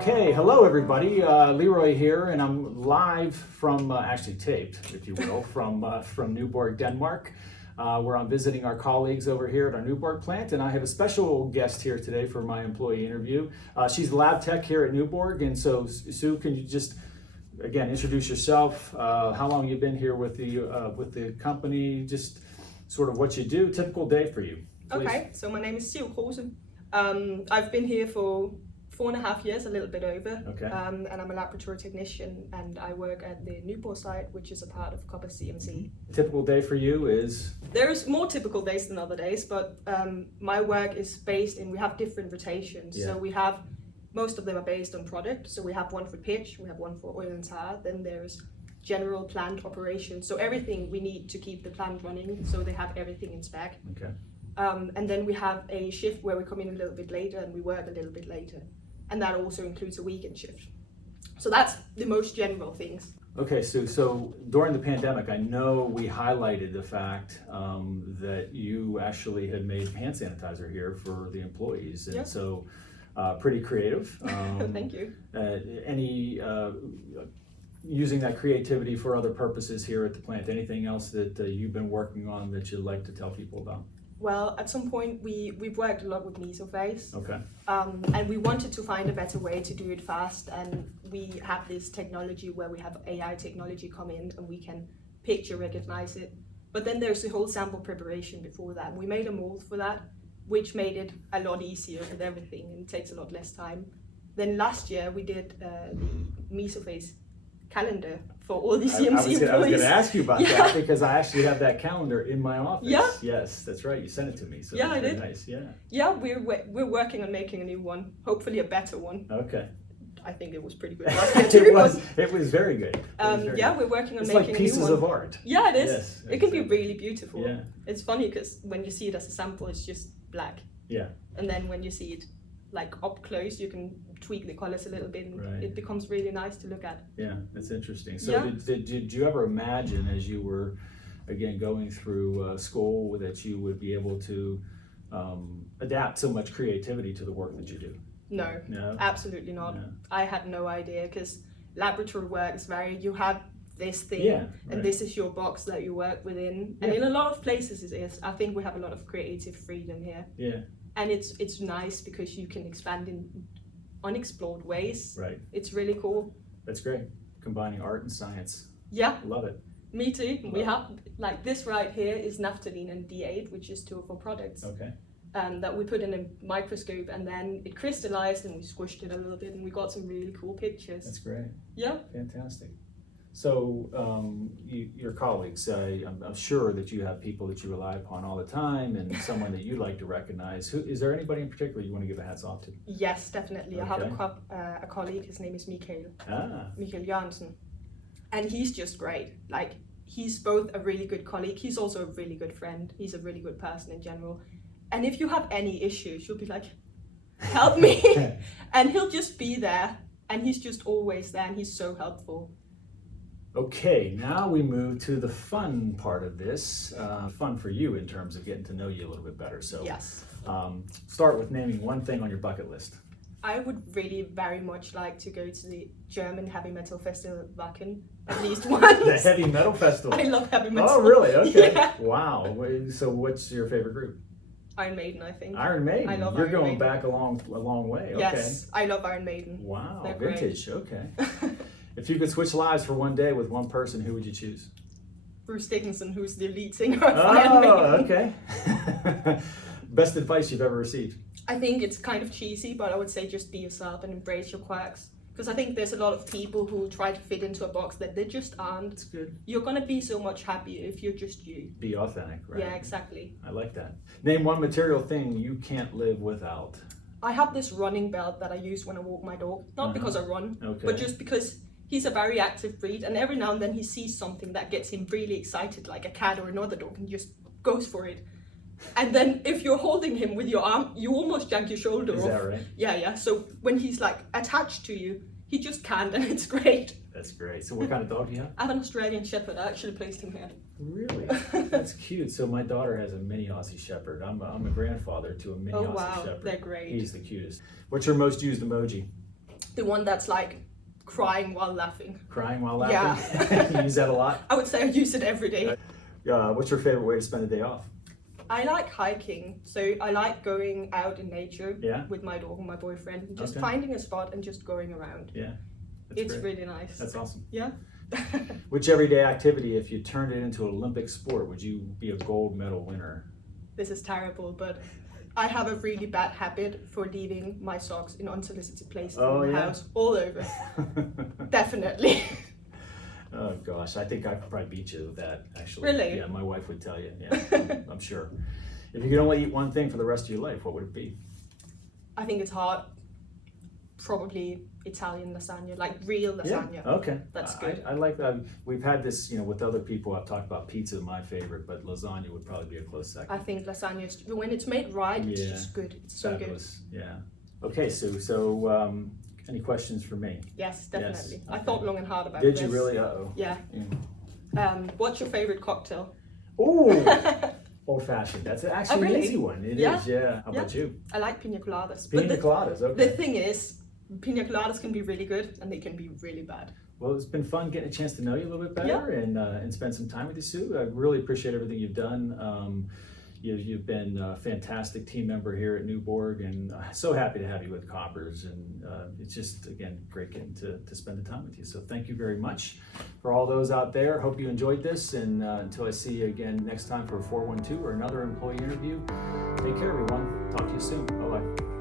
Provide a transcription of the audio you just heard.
Okay, hello everybody. Leroy here, and I'm live from, actually taped, if you will, from Nyborg, Denmark, where I'm visiting our colleagues over here at our Nyborg plant, and I have a special guest here today for my employee interview. She's lab tech here at Nyborg, and so Siw, can you just again introduce yourself? How long you've been here with the company? Just sort of what you do. Typical day for you. Please. Okay, so my name is Siw Kruse. I've been here for 4.5 years, a little bit over. Okay. And I'm a laboratory technician, and I work at the Nyborg site, which is a part of Koppers CMC. Typical day for you is? There's more typical days than other days, but my work is based in, we have different rotations. Yeah. So we have, most of them are based on product. So we have one for pitch, we have one for oil and tar, then there's general plant operations. So everything we need to keep the plant running, so they have everything in spec. Okay. And then we have a shift where we come in a little bit later and we work a little bit later. And that also includes a weekend shift. So that's the most general things. Okay, so during the pandemic, I know we highlighted the fact that you actually had made hand sanitizer here for the employees. And Yep. so pretty creative. Thank you. Using that creativity for other purposes here at the plant. Anything else that you've been working on that you'd like to tell people about? Well, at some point we've worked a lot with mesophase. Okay. And we wanted to find a better way to do it fast, and we have this technology where we have AI technology come in and we can picture recognize it. But then there's the whole sample preparation before that. We made a mold for that, which made it a lot easier with everything and takes a lot less time. Then last year we did the mesophase calendar for all the CMC employees. I was going to ask you about Yeah. that because I actually have that calendar in my office. Yeah. Yes, that's right. You sent it to me. So Yeah, that's I very did. Nice. Yeah. Yeah, we're working on making a new one, hopefully a better one. Okay. I think it was pretty good last year too. It was very good. Yeah, we're working on It's making like a new pieces one. of art. Yeah, it is. Yes, it can be exactly. really beautiful. Yeah. It's funny because when you see it as a sample, it's just black. Yeah. And then when you see it like up close, you can tweak the colors a little bit, and Right. it becomes really nice to look at. Yeah, that's interesting. So Yeah. did you ever imagine as you were, again, going through school that you would be able to adapt so much creativity to the work that you do? No, No? absolutely not. No. I had no idea because laboratory work is you have this thing, Yeah, and right. this is your box that you work within. And Yeah. in a lot of places it is. I think we have a lot of creative freedom here. Yeah, And it's nice because you can expand in unexplored ways. right. It's really cool. That's great. Combining art and science. Yeah, Love it. me too. We Wow. have, like this right here is naphthalene and D8, which is two of our products. Okay. That we put in a microscope, and then it crystallized and we squished it a little bit, and we got some really cool pictures. That's great. Yeah. Fantastic. So your colleagues, I'm sure that you have people that you rely upon all the time and someone that you like to recognize. Is there anybody in particular you want to give a hats off to? Yes, definitely. I have Okay. a colleague, his name is Mikael Ah, Jørgensen, and he's just great. Like, he's both a really good colleague, he's also a really good friend, he's a really good person in general. And if you have any issues, you'll be like, help me. And he'll just be there, and he's just always there, and he's so helpful. Okay, now we move to the fun part of this. Fun for you in terms of getting to know you a little bit better. So Yes. Start with naming one thing on your bucket list. I would really very much like to go to the German heavy metal festival Wacken at least once. The Heavy Metal Festival. I love heavy metal. Oh, really? Okay. Yeah. Wow. So what's your favorite group? Iron Maiden, I think. Iron Maiden. I love You're Iron going Maiden. back a long way. Okay. Yes, I love Iron Maiden. Wow. They're great. Vintage. Okay. If you could switch lives for one day with one person, who would you choose? Bruce Dickinson, who's the lead singer of Iron Maiden. Oh, okay. Best advice you've ever received? I think it's kind of cheesy, but I would say just be yourself and embrace your quirks. Because I think there's a lot of people who try to fit into a box that they just aren't. That's good. You're gonna be so much happier if you're just you. Be authentic, right? Yeah, exactly. I like that. Name one material thing you can't live without. I have this running belt that I use when I walk my dog. Not because I run, Okay. but just because he's a very active breed, and every now and then he sees something that gets him really excited, like a cat or another dog, and just goes for it. And then if you're holding him with your arm, you almost yank your shoulder Is off. that right? Yeah. So when he's like attached to you, he just can't, and it's great. That's great. So what kind of dog do you have? I have an Australian Shepherd. I actually placed him here. Really? That's cute. So my daughter has a mini Aussie Shepherd. I'm a grandfather to a mini Oh Aussie wow, Shepherd. they're great. He's the cutest. What's your most used emoji? The one that's like crying while laughing. Crying while laughing? You use that a lot? I would say I use it every day. What's your favorite way to spend a day off? I like hiking, so I like going out in nature Yeah? with my dog and my boyfriend, and just Okay. finding a spot and just going around. Yeah. That's It's great. really nice. That's awesome. Yeah. Which everyday activity, if you turned it into an Olympic sport, would you be a gold medal winner? This is terrible, but I have a really bad habit for leaving my socks in unsolicited places Oh, in the yeah? house, all over. Definitely. Oh gosh, I think I could probably beat you with that, actually. Really? Yeah, my wife would tell you. Yeah, I'm sure. If you could only eat one thing for the rest of your life, what would it be? I think it's hard. Probably Italian lasagna, like real lasagna. Yeah. Okay. That's good. I like that. We've had this, with other people. I've talked about pizza, my favorite, but lasagna would probably be a close second. I think lasagna is, when it's made right, it's Yeah. just good. It's so good. Fabulous. Yeah. Okay, Siw. So, any questions for me? Yes, definitely. I okay. thought long and hard about Did this. you really? Uh-oh. Yeah. Yeah. What's your favorite cocktail? Ooh, old fashioned. That's actually really? an easy one. It is. Yeah? Yeah. How about you? I like pina coladas. Pina but coladas. the Okay. thing is, pina coladas can be really good and they can be really bad. Well, it's been fun getting a chance to know you a little bit better and spend some time with you, Siw. I really appreciate everything you've done. You've been a fantastic team member here at Nyborg, and so happy to have you with Koppers. And it's just, again, great getting to spend the time with you. So thank you very much. For all those out there, hope you enjoyed this. And until I see you again next time for a 412 or another employee interview, take care, everyone. Talk to you soon. Bye-bye.